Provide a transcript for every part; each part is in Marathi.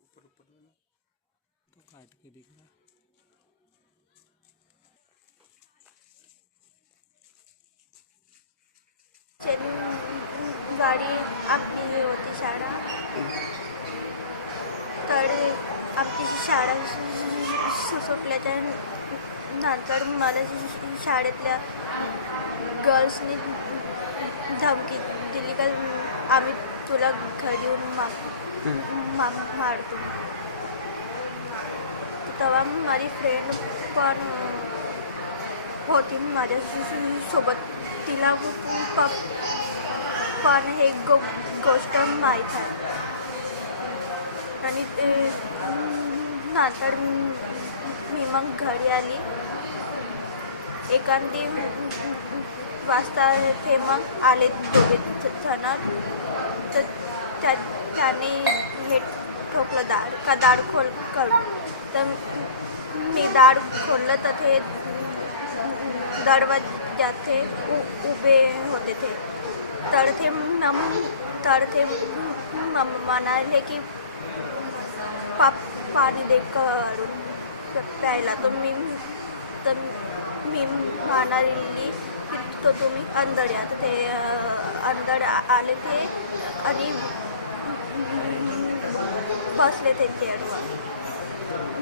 ऊपर ऊपर वाला तो काट के दिख रहा शनिवारी आपली हे होती शाळा तर आमची शाळा सुटल्याच्या नंतर मला शाळेतल्या गर्ल्सनी धमकी दिली का आम्ही तुला घरी येऊन मा मारतो. तेव्हा माझी फ्रेंड पण होती माझ्या सोबत. तिला प- पण हे गो गोष्ट माहीत आहे. आणि ते नंतर मी मग घरी आली. एकांती वाजता ते मग आले दोघे जण. तर त्या त्याने हे ठोकलं दाड का दाड खोल करून. तर मी दाड खोललं तर ते दरवाजाचे ते उ- उभे होते ते. तर ते नम तर ते म्हणाले की पा पाणी दे करून प्यायला. तर मी तर मी म्हणाली की तो तुम्ही अंदर या. तर ते अं, अंदर आले ते आणि बसले ते चेअरवर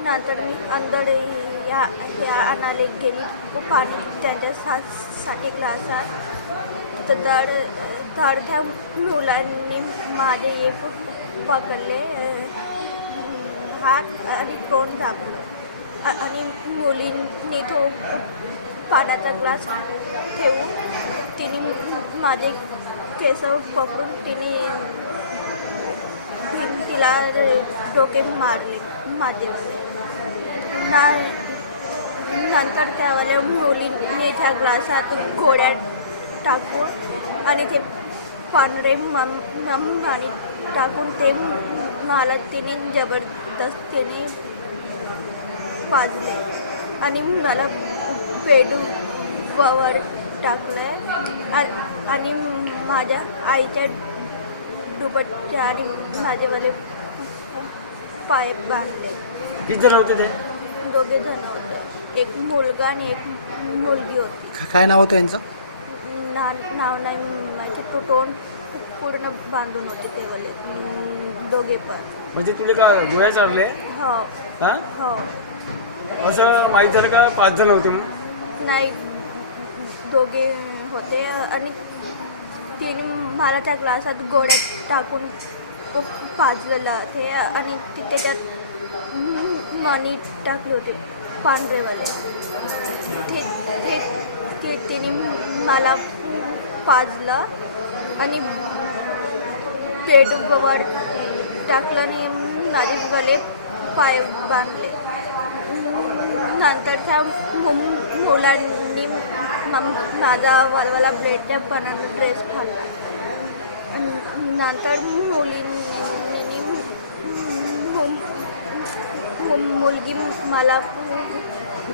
नंतर मी अंदर या या अनाले गेली. पाणी त्यांच्या सा साठी ग्लासात तर धड धड त्या मुलांनी माझे हे पकडले हात आणि तोंड दाबलं. आणि मुलींनी तो पाण्याचा ग्लास ठेवून तिने माझे केस पकडून तिने तिला डोके मारले माझे. ना नंतर त्यावाल्या मुलींनी त्या ग्लासात गोळ्या टाकून आणि ते पांढरे मम आणि टाकून ते मला तिने जबरदस्तीने पाजले. आणि मला पेडूवर टाकलं आणि माझ्या आईच्या दुपट्ट्या आणि माझेवाले पाय बांधले. किती जण होते ते? दोघे जण होते. एक मुलगा आणि एक मुलगी होती. काय नाव होतं यांचं? ना नाव नाही माहिती. तो तोंड पूर्ण बांधून होते ते वाले. दोघे पण. म्हणजे तुला का गोळ्या चढले हो. हा? हो. असं माहीत झालं का? पाच जण होते म्हणून? नाही. दोघे होते आणि तिने मला त्या ग्लासात गोळ्या टाकून प- पाजलेलं ते आणि ति- त्याच्यात मनी टाकले होते पांढरेवाले. ते ते ती तिने मला पाजलं आणि पेडवर टाकलं आणि माझे गले पाय बांधले. नंतर त्या मु- मुलांनी म- माझा वालवाला ब्लेडच्या बनाना ड्रेस फाडला नंतर मुलींनी मुलगी मला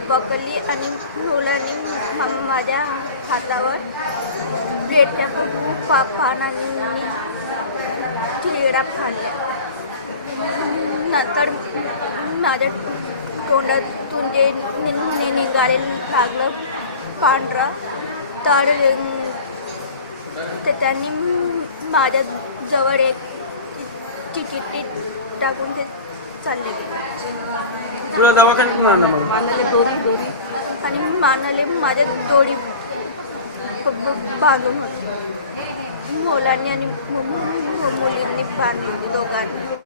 पकडली आणि मुलांनी माझ्या हातावर ब्लेडच्या पा पानांनी चिरडा फाडल्या. नंतर माझ्या तोंडातून जे नि- निघाले लागलं पांढरं तर ते त्यांनी माझ्या जवळ एक चिठ्ठी टाकून ते चालले गेले. तुला दवाखान्यात कोण आणलं मग? आणि मानाले माझ्या दोरी बांधून होती. मुलांनी आणि मुलींनी बांधली होती दोघांनी.